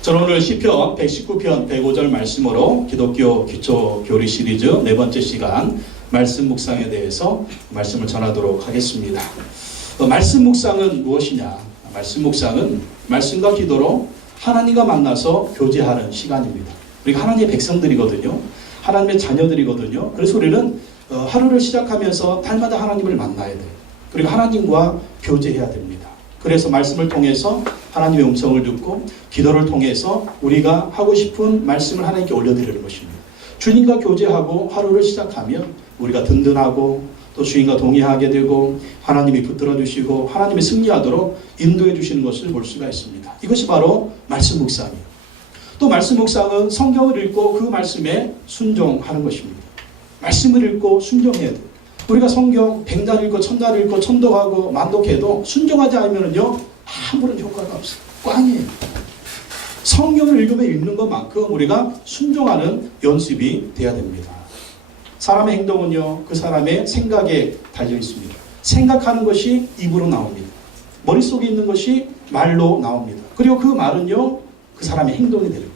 저는 오늘 시편 119편 105절 말씀으로 기독교 기초 교리 시리즈 네 번째 시간 말씀 묵상에 대해서 말씀을 전하도록 하겠습니다. 말씀 묵상은 무엇이냐? 말씀 묵상은 말씀과 기도로 하나님과 만나서 교제하는 시간입니다. 우리가 하나님의 백성들이거든요. 하나님의 자녀들이거든요. 그래서 우리는 하루를 시작하면서 날마다 하나님을 만나야 돼요. 그리고 하나님과 교제해야 됩니다. 그래서 말씀을 통해서 하나님의 음성을 듣고 기도를 통해서 우리가 하고 싶은 말씀을 하나님께 올려드리는 것입니다. 주님과 교제하고 하루를 시작하면 우리가 든든하고 또 주님과 동의하게 되고 하나님이 붙들어 주시고 하나님이 승리하도록 인도해 주시는 것을 볼 수가 있습니다. 이것이 바로 말씀 묵상이에요. 또 말씀 묵상은 성경을 읽고 그 말씀에 순종하는 것입니다. 말씀을 읽고 순종해야 돼요. 우리가 성경 100날 읽고 1000날 읽고 천독하고 만독해도 순종하지 않으면요 아무런 효과가 없어요. 꽝이에요. 성경을 읽으면 읽는 것만큼 우리가 순종하는 연습이 돼야 됩니다. 사람의 행동은요 그 사람의 생각에 달려 있습니다. 생각하는 것이 입으로 나옵니다. 머릿속에 있는 것이 말로 나옵니다. 그리고 그 말은요 그 사람의 행동이 됩니다.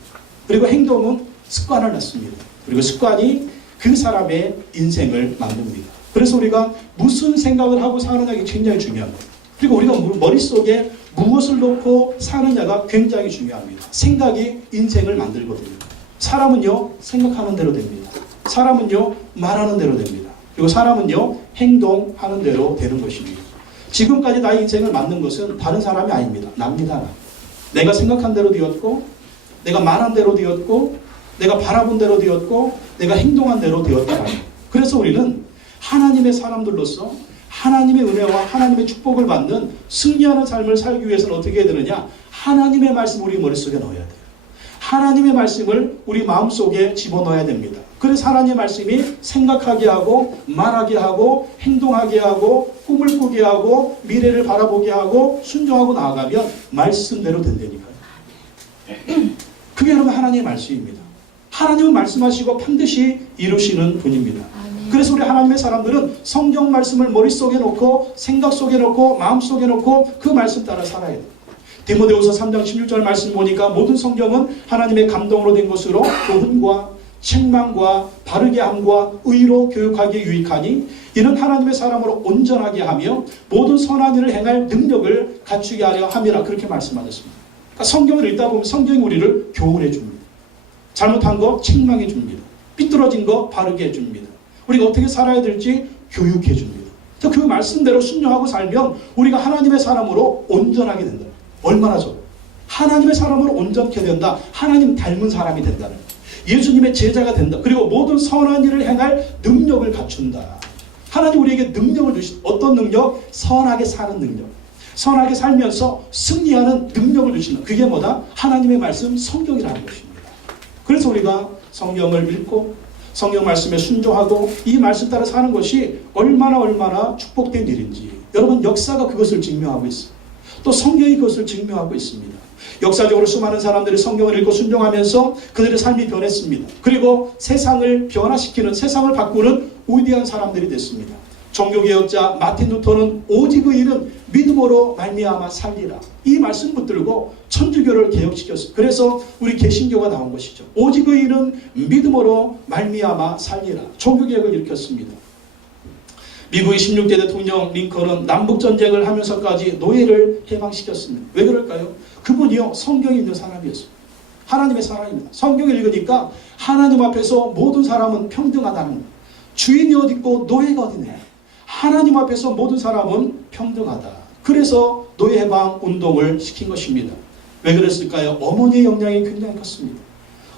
그리고 행동은 습관을 낳습니다. 그리고 습관이 그 사람의 인생을 만듭니다. 그래서 우리가 무슨 생각을 하고 사느냐가 굉장히 중요합니다. 그리고 우리가 머릿속에 무엇을 놓고 사느냐가 굉장히 중요합니다. 생각이 인생을 만들거든요. 사람은요 생각하는 대로 됩니다. 사람은요 말하는 대로 됩니다. 그리고 사람은요 행동하는 대로 되는 것입니다. 지금까지 나의 인생을 만든 것은 다른 사람이 아닙니다. 납니다. 내가 생각한 대로 되었고 내가 말한 대로 되었고 내가 바라본 대로 되었고 내가 행동한 대로 되었다. 그래서 우리는 하나님의 사람들로서 하나님의 은혜와 하나님의 축복을 받는 승리하는 삶을 살기 위해서는 어떻게 해야 되느냐? 하나님의 말씀을 우리 머릿속에 넣어야 돼요. 하나님의 말씀을 우리 마음속에 집어넣어야 됩니다. 그래서 하나님의 말씀이 생각하게 하고 말하게 하고 행동하게 하고 꿈을 꾸게 하고 미래를 바라보게 하고 순종하고 나아가면 말씀대로 된다니까요. 그게 여러분 하나님의 말씀입니다. 하나님은 말씀하시고 반드시 이루시는 분입니다. 그래서 우리 하나님의 사람들은 성경 말씀을 머릿속에 놓고 생각 속에 놓고 마음속에 놓고 그 말씀 따라 살아야 돼요. 디모데후서 3장 16절 말씀 보니까 모든 성경은 하나님의 감동으로 된 것으로 교훈과 책망과 바르게 함과 의로 교육하기에 유익하니 이는 하나님의 사람으로 온전하게 하며 모든 선한 일을 행할 능력을 갖추게 하려 함이라 그렇게 말씀하셨습니다. 그러니까 성경을 읽다 보면 성경이 우리를 교훈해 줍니다. 잘못한 거 책망해 줍니다. 삐뚤어진 거 바르게 해줍니다. 우리가 어떻게 살아야 될지 교육해 줍니다. 그 말씀대로 순종하고 살면 우리가 하나님의 사람으로 온전하게 된다. 얼마나 좋아요. 하나님의 사람으로 온전케 된다. 하나님 닮은 사람이 된다는 예수님의 제자가 된다. 그리고 모든 선한 일을 행할 능력을 갖춘다. 하나님 우리에게 능력을 주신 어떤 능력? 선하게 사는 능력. 선하게 살면서 승리하는 능력을 주시는 그게 뭐다? 하나님의 말씀 성경이라는 것입니다. 그래서 우리가 성경을 읽고 성경 말씀에 순종하고 이 말씀 따라 사는 것이 얼마나 축복된 일인지 여러분 역사가 그것을 증명하고 있습니다. 또 성경이 그것을 증명하고 있습니다. 역사적으로 수많은 사람들이 성경을 읽고 순종하면서 그들의 삶이 변했습니다. 그리고 세상을 변화시키는 세상을 바꾸는 위대한 사람들이 됐습니다. 종교개혁자 마틴 루터는 오직 그 일은 믿음으로 말미암아 살리라 이 말씀 붙들고 천주교를 개혁시켰습니다. 그래서 우리 개신교가 나온 것이죠. 오직 그 일은 믿음으로 말미암아 살리라 종교개혁을 일으켰습니다. 미국의 16대 대통령 링컨은 남북전쟁을 하면서까지 노예를 해방시켰습니다. 왜 그럴까요? 그분이요 성경이 있는 사람이었습니다. 하나님의 사람입니다. 성경을 읽으니까 하나님 앞에서 모든 사람은 평등하다는 거예요. 주인이 어디 있고 노예가 어디 있냐. 하나님 앞에서 모든 사람은 평등하다. 그래서 노예 해방 운동을 시킨 것입니다. 왜 그랬을까요? 어머니의 영향이 굉장히 컸습니다.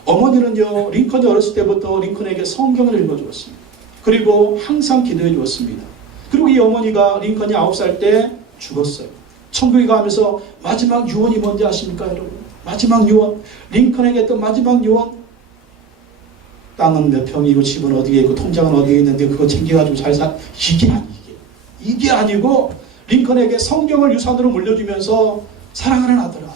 어머니는요 링컨이 어렸을 때부터 링컨에게 성경을 읽어주었습니다. 그리고 항상 기도해 주었습니다. 그리고 이 어머니가 링컨이 9살 때 죽었어요. 천국에 가면서 마지막 유언이 뭔지 아십니까 여러분? 마지막 유언. 링컨에게 했던 마지막 유언. 땅은 몇 평이고 집은 어디에 있고 통장은 어디에 있는데 그거 챙겨가지고 잘 살. 이게 아니고 링컨에게 성경을 유산으로 물려주면서 사랑하는 아들아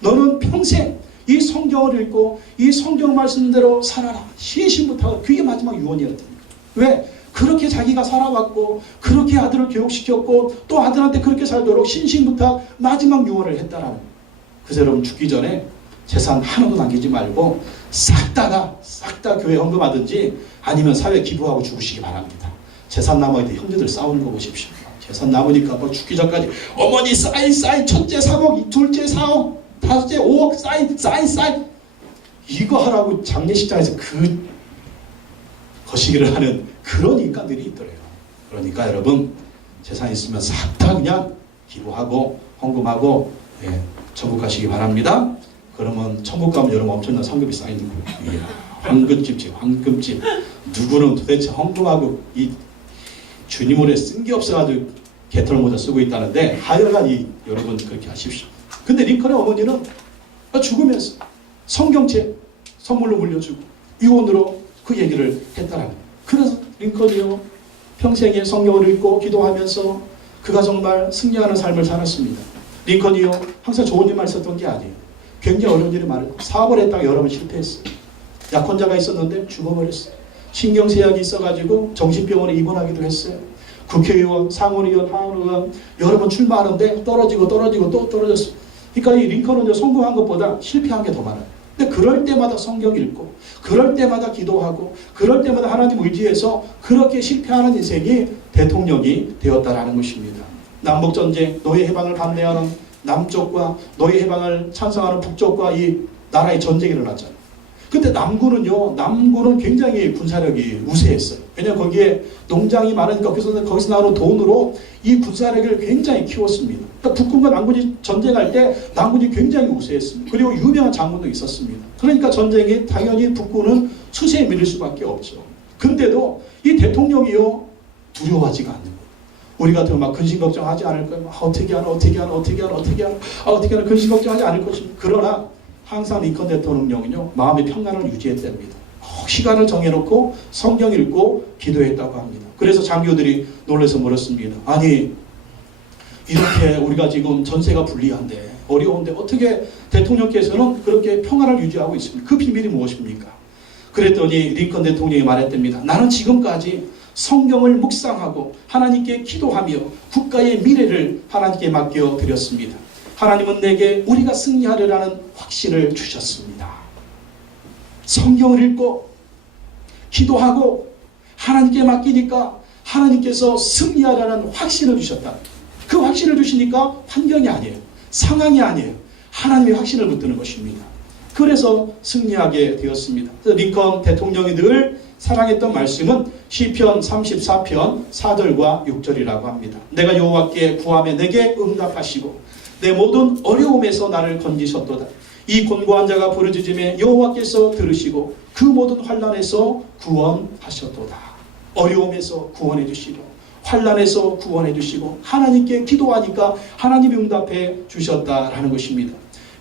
너는 평생 이 성경을 읽고 이 성경 말씀대로 살아라. 신신부터 그게 마지막 유언이었다니까. 왜? 그렇게 자기가 살아왔고 그렇게 아들을 교육시켰고 또 아들한테 그렇게 살도록 신신부터 마지막 유언을 했다라는 거예요. 그래서 여러분 죽기 전에 재산 하나도 남기지 말고 싹 다 교회 헌금하든지 아니면 사회 기부하고 죽으시기 바랍니다. 재산 남아야 돼. 형제들 싸우는 거 보십시오. 재산 남으니까 뭐 죽기 전까지 어머니 싸이 첫째 3억, 둘째 4억, 다섯째 5억 싸이 이거 하라고 장례식장에서 그 거시기를 하는 그런 인간들이 있더래요. 그러니까 여러분 재산 있으면 싹 다 그냥 기부하고 헌금하고 천국 가시기 바랍니다. 그러면 천국 가면 여러분 엄청난 상급이 쌓이는 거예요. 이야, 황금집. 누구는 도대체 헌금하고 이 주님 오래 쓴 게 없어가지고 개털 모자 쓰고 있다는데 하여간 여러분 그렇게 하십시오. 근데 링컨의 어머니는 죽으면서 성경책 선물로 물려주고 유언으로 그 얘기를 했다라는 거예요. 그래서 링컨이요 평생에 성경을 읽고 기도하면서 그가 정말 승리하는 삶을 살았습니다. 링컨이요 항상 좋은 일만 있었던 게 아니에요. 굉장히 어려운 일이 많아요. 사업을 했다가 여러 번 실패했어요. 약혼자가 있었는데 죽어버렸어요. 신경쇠약이 있어가지고 정신병원에 입원하기도 했어요. 국회의원, 상원의원, 하원의원 여러 번 출마하는데 떨어지고 또 떨어졌어요. 그러니까 이 링컨은 성공한 것보다 실패한 게 더 많아요. 근데 그럴 때마다 성경 읽고 그럴 때마다 기도하고 그럴 때마다 하나님 의지해서 그렇게 실패하는 인생이 대통령이 되었다라는 것입니다. 남북전쟁, 노예 해방을 반대하는 남쪽과 노예 해방을 찬성하는 북쪽과 이 나라의 전쟁이 일어났잖아요. 근데 남구는 굉장히 군사력이 우세했어요. 왜냐하면 거기에 농장이 많으니까 거기서 나오는 돈으로 이 군사력을 굉장히 키웠습니다. 그러니까 북군과 남군이 전쟁할 때 남군이 굉장히 우세했습니다. 그리고 유명한 장군도 있었습니다. 그러니까 전쟁이 당연히 북군은 수세에 밀릴 수밖에 없죠. 근데도 이 대통령이요 두려워하지가 않는 거예요. 우리 같으면 막 근심 걱정하지 않을 거예요. 어떻게 하나 근심 걱정하지 않을 것입니다. 그러나 항상 링컨 대통령은요 마음의 평안을 유지했답니다. 시간을 정해놓고 성경 읽고 기도했다고 합니다. 그래서 장교들이 놀라서 물었습니다. 아니 이렇게 우리가 지금 전세가 불리한데 어려운데 어떻게 대통령께서는 그렇게 평안을 유지하고 있습니까? 그 비밀이 무엇입니까? 그랬더니 링컨 대통령이 말했답니다. 나는 지금까지 성경을 묵상하고 하나님께 기도하며 국가의 미래를 하나님께 맡겨드렸습니다. 하나님은 내게 우리가 승리하리라는 확신을 주셨습니다. 성경을 읽고 기도하고 하나님께 맡기니까 하나님께서 승리하라는 확신을 주셨다. 그 확신을 주시니까 환경이 아니에요. 상황이 아니에요. 하나님의 확신을 붙드는 것입니다. 그래서 승리하게 되었습니다. 링컨 대통령이 늘 사랑했던 말씀은 시편 34편 4절과 6절이라고 합니다. 내가 여호와께 구하며 내게 응답하시고 내 모든 어려움에서 나를 건지셨도다. 이 곤고한 자가 부르짖음에 여호와께서 들으시고 그 모든 환난에서 구원하셨도다. 어려움에서 구원해 주시고 환난에서 구원해 주시고 하나님께 기도하니까 하나님이 응답해 주셨다라는 것입니다.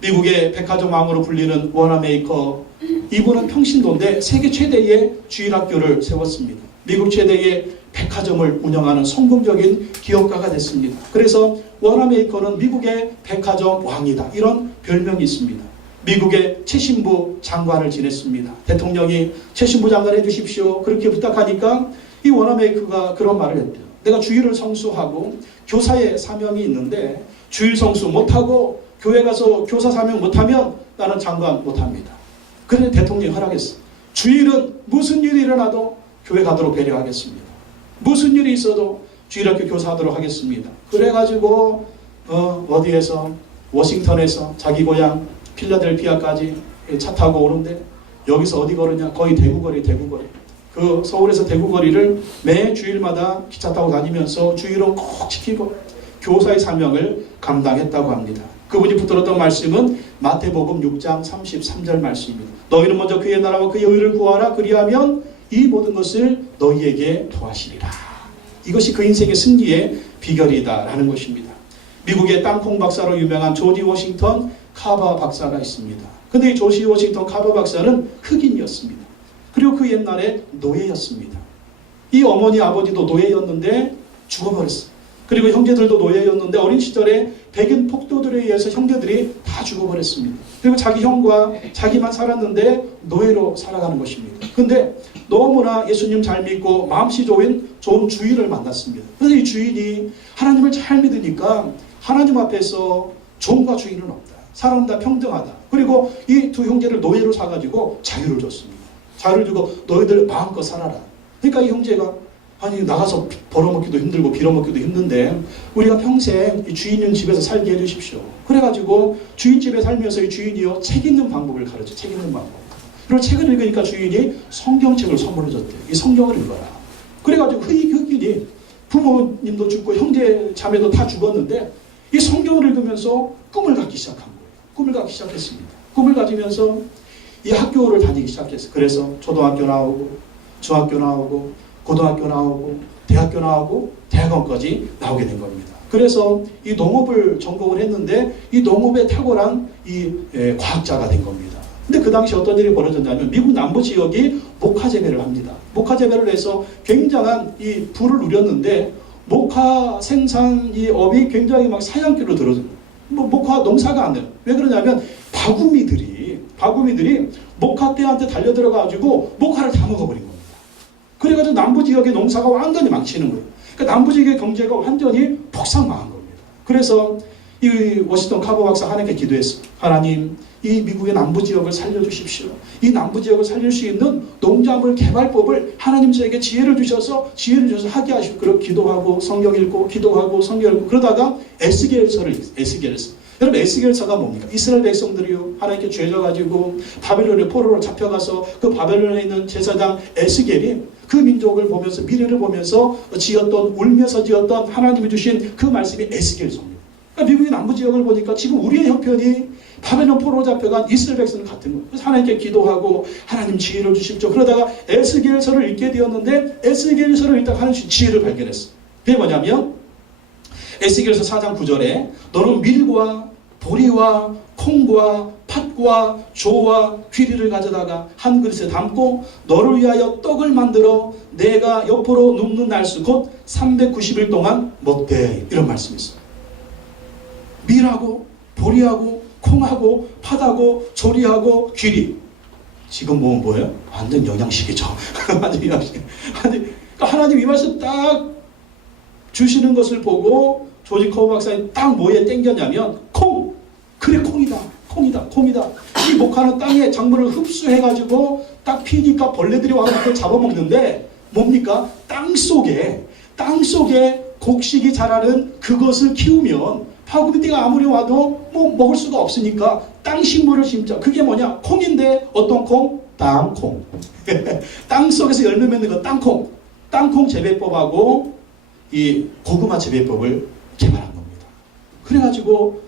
미국의 백화점 왕으로 불리는 워너메이커, 이분은 평신도인데 세계 최대의 주일학교를 세웠습니다. 미국 최대의 백화점을 운영하는 성공적인 기업가가 됐습니다. 그래서 워너메이커는 미국의 백화점 왕이다, 이런 별명이 있습니다. 미국의 최신부 장관을 지냈습니다. 대통령이 최신부 장관 해주십시오 그렇게 부탁하니까 이 워너메이커가 그런 말을 했대요. 내가 주일을 성수하고 교사의 사명이 있는데 주일 성수 못하고 교회 가서 교사 사명 못하면 나는 장관 못합니다. 그런데 대통령이 허락했어. 주일은 무슨 일이 일어나도 교회 가도록 배려하겠습니다. 무슨 일이 있어도 주일학교 교사하도록 하겠습니다. 그래가지고 어디에서 워싱턴에서 자기 고향 필라델피아까지 차 타고 오는데 여기서 어디 걸으냐? 거의 대구거리. 그 서울에서 대구거리를 매 주일마다 기차 타고 다니면서 주일은 꼭 지키고 교사의 사명을 감당했다고 합니다. 그분이 붙들었던 말씀은 마태복음 6장 33절 말씀입니다. 너희는 먼저 그의 나라와 그의 의를 구하라. 그리하면 이 모든 것을 너희에게 더하시리라. 이것이 그 인생의 승리의 비결이다라는 것입니다. 미국의 땅콩 박사로 유명한 조지 워싱턴 카버 박사가 있습니다. 근데 이 조지 워싱턴 카버 박사는 흑인이었습니다. 그리고 그 옛날에 노예였습니다. 이 어머니 아버지도 노예였는데 죽어버렸어요. 그리고 형제들도 노예였는데 어린 시절에 백인 폭도들에 의해서 형제들이 다 죽어버렸습니다. 그리고 자기 형과 자기만 살았는데 노예로 살아가는 것입니다. 근데 너무나 예수님 잘 믿고 마음씨 좋은 주인을 만났습니다. 그래서 이 주인이 하나님을 잘 믿으니까 하나님 앞에서 종과 주인은 없다. 사람 다 평등하다. 그리고 그리고 이 두 형제를 노예로 사가지고 자유를 줬습니다. 자유를 주고 너희들 마음껏 살아라. 그러니까 이 형제가 아니 나가서 벌어먹기도 힘들고 빌어먹기도 힘든데 우리가 평생 이 주인 있는 집에서 살게 해주십시오. 그래가지고 주인 집에 살면서 이 주인이요 책 읽는 방법을 가르쳐. 책 읽는 방법. 그리고 책을 읽으니까 주인이 성경책을 선물해 줬대요. 이 성경을 읽어라. 그래가지고 흑인이 부모님도 죽고 형제 자매도 다 죽었는데 이 성경을 읽으면서 꿈을 갖기 시작한 거예요. 꿈을 갖기 시작했습니다. 꿈을 가지면서 이 학교를 다니기 시작했어요. 그래서 초등학교 나오고 중학교 나오고 고등학교 나오고 대학교 나오고 대학원까지 나오게 된 겁니다. 그래서 이 농업을 전공을 했는데 이 농업에 탁월한 이 과학자가 된 겁니다. 근데 그 당시 어떤 일이 벌어졌냐면 미국 남부 지역이 목화 재배를 합니다. 목화 재배를 해서 굉장한 이 부를 누렸는데 목화 생산 이 업이 굉장히 막 사양길로 들어서 목화 농사가 안 돼요. 왜 그러냐면 바구미들이 목화떼한테 달려들어가지고 목화를 다 먹어버린 겁니다. 그래가지고 남부 지역의 농사가 완전히 망치는 거예요. 그러니까 남부 지역의 경제가 완전히 폭삭망한 겁니다. 그래서 이 워싱턴 카버 박사 하나님께 기도했어요. 하나님, 이 미국의 남부 지역을 살려주십시오. 이 남부 지역을 살릴 수 있는 농작물 개발법을 하나님 저에게 지혜를 주셔서 하게 하시고 그렇게 기도하고 성경 읽고 기도하고 성경 읽고 그러다가 에스겔서를 읽었어요. 에스겔서. 여러분 에스겔서가 뭡니까? 이스라엘 백성들이요 하나님께 죄져가지고 바벨론의 포로로 잡혀가서 그 바벨론에 있는 제사장 에스겔이 그 민족을 보면서 미래를 보면서 울면서 지었던 하나님이 주신 그 말씀이 에스겔서입니다. 그러니까 미국의 남부 지역을 보니까 지금 우리의 형편이 바벨론 포로로 잡혀간 이스라엘 백성 같은 거예요. 그래서 하나님께 기도하고 하나님 지혜를 주십시오. 그러다가 에스겔서를 읽게 되었는데 에스겔서를 읽다가 하나님 지혜를 발견했어요. 그게 뭐냐면 에스겔서 4장 9절에 너는 밀과 보리와 콩과 팥과 조와 귀리를 가져다가 한 그릇에 담고 너를 위하여 떡을 만들어 내가 옆으로 눕는 날수 곧 390일 동안 먹되 이런 말씀이 있어요. 밀하고 보리하고 콩하고 팥하고 조리하고 귀리 지금 보면 뭐예요? 완전 영양식이죠. 완전 영양식. 그러니까 하나님 이 말씀 딱 주시는 것을 보고 조지 커버 박사님 딱 뭐에 땡겼냐면 콩! 그래 콩이다. 이 목화는 땅에 작물을 흡수해가지고 딱 피니까 벌레들이 와서 그걸 잡아먹는데 뭡니까? 땅 속에 곡식이 자라는 그것을 키우면 파구비띠가 아무리 와도 뭐 먹을 수가 없으니까 땅 식물을 심자. 그게 뭐냐? 콩인데 어떤 콩? 땅콩. 땅 속에서 열매 맺는 거 땅콩. 땅콩 재배법하고 이 고구마 재배법을 개발한 겁니다. 그래가지고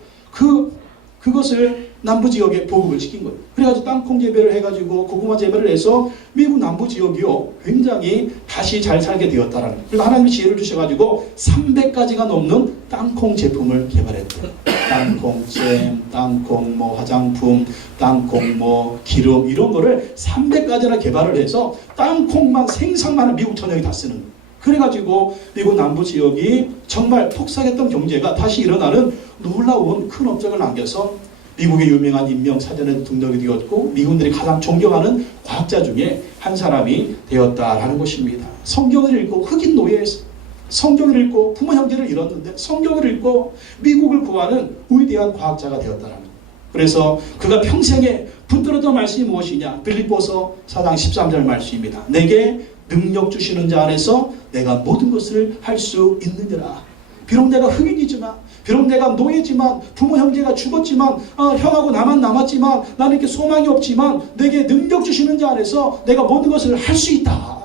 그것을 남부 지역에 보급을 시킨 거예요. 그래가지고 땅콩 재배를 해가지고 고구마 재배를 해서 미국 남부 지역이요 굉장히 다시 잘 살게 되었다라는 거예요. 그래서 하나님이 지혜를 주셔가지고 300가지가 넘는 땅콩 제품을 개발했대요. 땅콩 잼, 땅콩 뭐 화장품, 땅콩 뭐 기름 이런 거를 300가지나 개발을 해서 땅콩만 생산만을 미국 전역이 다 쓰는 거예요. 그래가지고 미국 남부 지역이 정말 폭삭했던 경제가 다시 일어나는 놀라운 큰 업적을 남겨서 미국의 유명한 인명 사전에 등록이 되었고 미국인들이 가장 존경하는 과학자 중에 한 사람이 되었다라는 것입니다. 성경을 읽고 흑인 노예에서 성경을 읽고 부모 형제를 잃었는데 성경을 읽고 미국을 구하는 위대한 과학자가 되었다라는 거예요. 그래서 그가 평생에 붙들었던 말씀이 무엇이냐? 빌립보서 4장 13절 말씀입니다. 내게 능력 주시는 자 안에서 내가 모든 것을 할 수 있느니라. 비록 내가 흑인이지만 비록 내가 노예지만 부모 형제가 죽었지만 형하고 나만 남았지만 나는 이렇게 소망이 없지만 내게 능력 주시는 자 안에서 내가 모든 것을 할 수 있다.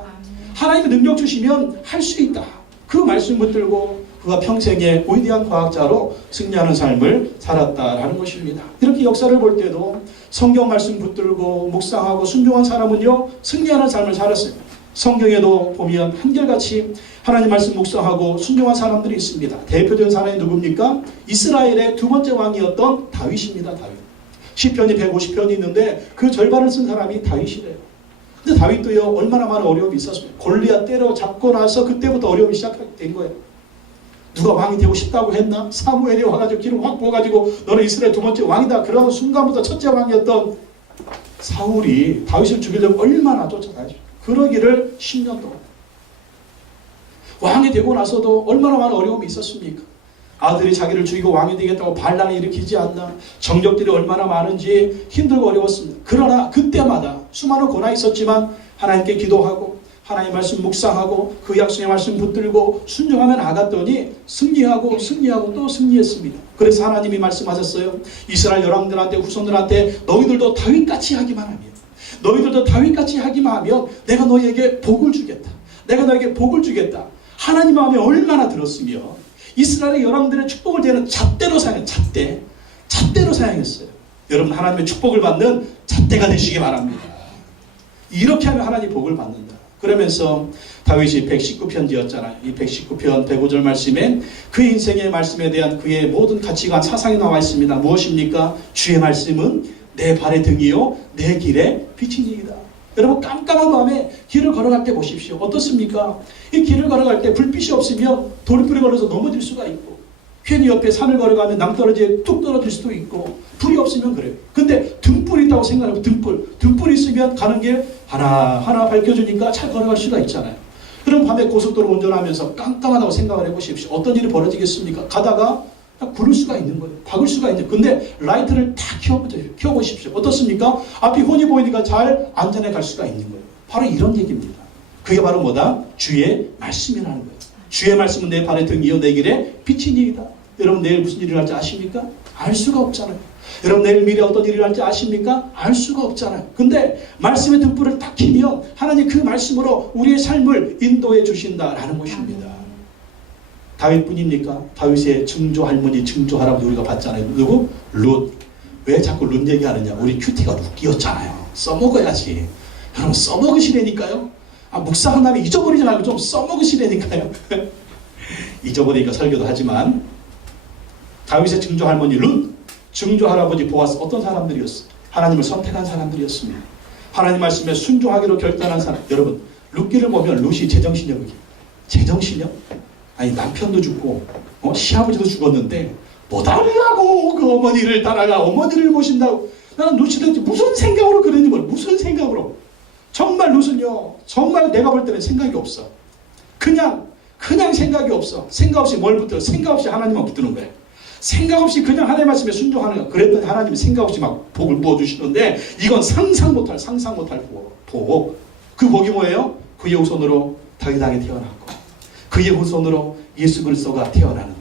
하나님이 능력 주시면 할 수 있다. 그 말씀 붙들고 그가 평생에 위대한 과학자로 승리하는 삶을 살았다라는 것입니다. 이렇게 역사를 볼 때도 성경 말씀 붙들고 묵상하고 순종한 사람은요 승리하는 삶을 살았어요. 성경에도 보면 한결같이 하나님 말씀 묵상하고 순종한 사람들이 있습니다. 대표적인 사람이 누굽니까? 이스라엘의 두 번째 왕이었던 다윗입니다. 다윗. 시편이 150편이 있는데 그 절반을 쓴 사람이 다윗이래요. 근데 다윗도요 얼마나 많은 어려움이 있었어요. 골리앗 때려잡고 나서 그때부터 어려움이 시작된 거예요. 누가 왕이 되고 싶다고 했나? 사무엘이 와가지고 기름 확 부어가지고 너는 이스라엘 두 번째 왕이다. 그러는 순간부터 첫째 왕이었던 사울이 다윗을 죽이려고 얼마나 쫓아다녔죠. 그러기를 10년 동안. 왕이 되고 나서도 얼마나 많은 어려움이 있었습니까? 아들이 자기를 죽이고 왕이 되겠다고 반란을 일으키지 않나. 정적들이 얼마나 많은지 힘들고 어려웠습니다. 그러나 그때마다 수많은 고난이 있었지만 하나님께 기도하고 하나님 말씀 묵상하고 그 약속의 말씀 붙들고 순종하며 나갔더니 승리하고 또 승리했습니다. 그래서 하나님이 말씀하셨어요. 이스라엘 열왕들한테 후손들한테 너희들도 다윗같이 하기만 하면, 너희들도 다윗같이 하기만 하면 내가 너희에게 복을 주겠다. 내가 너에게 복을 주겠다. 하나님 마음에 얼마나 들었으며 이스라엘의 열왕들의 축복을 대는 잣대로 잣대로 사용했어요. 여러분, 하나님의 축복을 받는 잣대가 되시기 바랍니다. 이렇게 하면 하나님 복을 받는다. 그러면서 다윗이 119편 지었잖아요. 이 119편 105절 말씀에 그 인생의 말씀에 대한 그의 모든 가치관, 사상이 나와 있습니다. 무엇입니까? 주의 말씀은 내 발의 등이요 내 길의 빛이니이다. 여러분, 깜깜한 밤에 길을 걸어갈 때 보십시오. 어떻습니까? 이 길을 걸어갈 때 불빛이 없으면 돌불에 걸려서 넘어질 수가 있고, 괜히 옆에 산을 걸어가면 낭떠러지에 뚝 떨어질 수도 있고, 불이 없으면 그래요. 근데 등불이 있다고 생각하면 등불이 있으면 가는 길 하나하나 밝혀주니까 잘 걸어갈 수가 있잖아요. 그럼 밤에 고속도로 운전하면서 깜깜하다고 생각을 해보십시오. 어떤 일이 벌어지겠습니까? 가다가 구를 수가 있는 거예요. 박을 수가 있는 거예요. 근데 라이트를 다 켜보십시오. 어떻습니까? 앞이 훤히 보이니까 잘 안전에 갈 수가 있는 거예요. 바로 이런 얘기입니다. 그게 바로 뭐다? 주의 말씀이라는 거예요. 주의 말씀은 내 발의 등이요 내 길의 빛이니이다. 여러분, 내일 무슨 일이 날지 아십니까? 알 수가 없잖아요. 여러분, 내일 미래 어떤 일이 날지 아십니까? 알 수가 없잖아요. 근데 말씀의 등불을 딱 켜면 하나님 그 말씀으로 우리의 삶을 인도해 주신다라는 것입니다. 다윗뿐입니까? 다윗의 증조 할머니, 증조 할아버지 우리가 봤잖아요. 누구? 룻. 왜 자꾸 룻 얘기하느냐? 우리 큐티가 룻이었잖아요. 써먹어야지. 여러분, 써먹으시라니까요. 묵상한다면 잊어버리지 말고 좀 써먹으시라니까요. 잊어버리니까 설교도 하지만 다윗의 증조 할머니 룻, 증조 할아버지 보아스, 어떤 사람들이었어요? 하나님을 선택한 사람들이었습니다. 하나님 말씀에 순종하기로 결단한 사람. 여러분, 룻기를 보면 룻이 제정신력이에요. 제정신력? 아니, 남편도 죽고 시아버지도 죽었는데 뭐 달라고 그 어머니를 따라가 어머니를 모신다고. 나는 룻이 도대체 무슨 생각으로 그랬는지 몰라. 무슨 생각으로. 정말 룻은요, 정말 내가 볼 때는 생각이 없어. 그냥 생각이 없어. 생각 없이 뭘 붙들어? 생각 없이 하나님만 붙드는 거예요. 생각 없이 그냥 하나님 말씀에 순종하는 거야. 그랬더니 하나님이 생각 없이 막 복을 부어주시는데, 이건 상상 못할 복. 그 복이 뭐예요? 그의 후손으로 다윗 왕이 태어났고, 그의 후손으로 예수 그리스도가 태어나는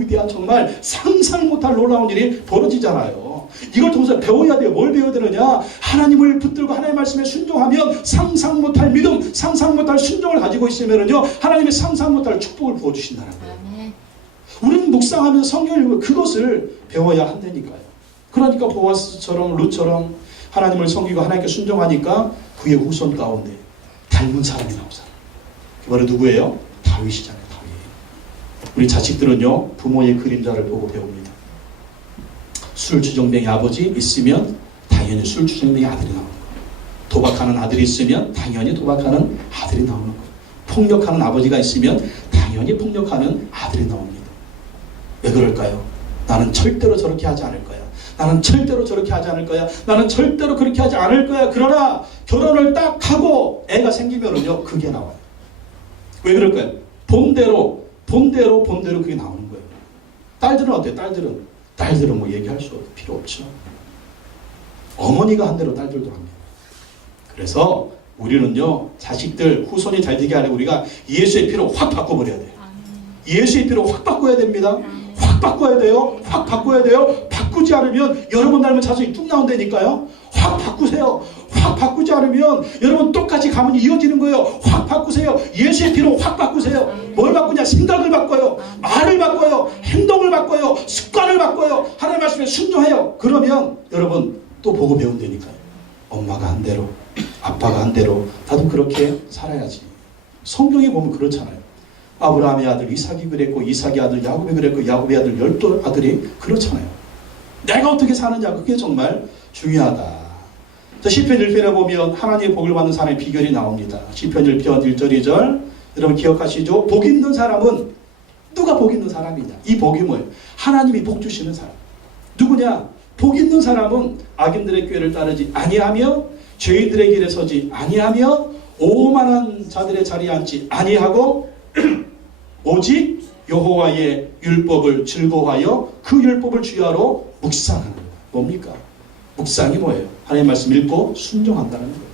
위대한 정말 상상 못할 놀라운 일이 벌어지잖아요. 이걸 통해서 배워야 돼요. 뭘 배워야 되느냐? 하나님을 붙들고 하나님의 말씀에 순종하면 상상 못할 믿음, 상상 못할 순종을 가지고 있으면요, 하나님의 상상 못할 축복을 부어주신다는 거예요. 우리는 묵상하면서 성경을 읽고 그것을 배워야 한다니까요. 그러니까 보아스처럼 룻처럼 하나님을 섬기고 하나님께 순종하니까 그의 후손 가운데 닮은 사람이 나오잖아요. 그게 바로 누구예요? 다윗이잖아요. 다윗. 우리 자식들은요, 부모의 그림자를 보고 배웁니다. 술주정뱅이 아버지 있으면 당연히 술주정뱅이 아들이 나오는 거예요. 도박하는 아들이 있으면 당연히 도박하는 아들이 나오는 거예요. 폭력하는 아버지가 있으면 당연히 폭력하는 아들이 나옵니다. 왜 그럴까요? 나는 절대로 저렇게 하지 않을 거야. 나는 절대로 저렇게 하지 않을 거야. 나는 절대로 그렇게 하지 않을 거야. 그러나 결혼을 딱 하고 애가 생기면은요, 그게 나와요. 왜 그럴까요? 본대로 그게 나오는 거예요. 딸들은 어때요? 딸들은 뭐 얘기할 수 필요 없죠. 어머니가 한 대로 딸들도 합니다. 그래서 우리는요, 자식들 후손이 잘 되게 하려고 우리가 예수의 피로 확 바꿔버려야 돼요. 예수의 피로 확 바꿔야 됩니다. 확 바꿔야 돼요. 확 바꿔야 돼요. 바꾸지 않으면 여러분 닮은 자손이 뚝 나온다니까요. 확 바꾸세요. 확 바꾸지 않으면 여러분 똑같이 가문이 이어지는 거예요. 확 바꾸세요. 예수의 피로 확 바꾸세요. 뭘 바꾸냐? 생각을 바꿔요. 말을 바꿔요. 행동을 바꿔요. 습관을 바꿔요. 하나님 말씀에 순종해요. 그러면 여러분 또 보고 배운다니까요. 엄마가 한 대로, 아빠가 한 대로 나도 그렇게 살아야지. 성경에 보면 그렇잖아요. 아브라함의 아들 이삭이 그랬고, 이삭의 아들 야곱이 그랬고, 야곱의 아들 12아들이 그렇잖아요. 내가 어떻게 사느냐, 그게 정말 중요하다. 시편 1편에 보면 하나님의 복을 받는 사람의 비결이 나옵니다. 시편 1편 1절 2절 여러분 기억하시죠? 복 있는 사람은 누가 복 있는 사람이냐? 이 복이 뭐예요? 하나님이 복 주시는 사람. 누구냐? 복 있는 사람은 악인들의 꾀를 따르지 아니하며 죄인들의 길에 서지 아니하며 오만한 자들의 자리에 앉지 아니하고 오직 여호와의 율법을 즐거워하여 그 율법을 주야로 묵상하는 거예요. 뭡니까? 묵상이 뭐예요? 하나님의 말씀 읽고 순종한다는 거예요.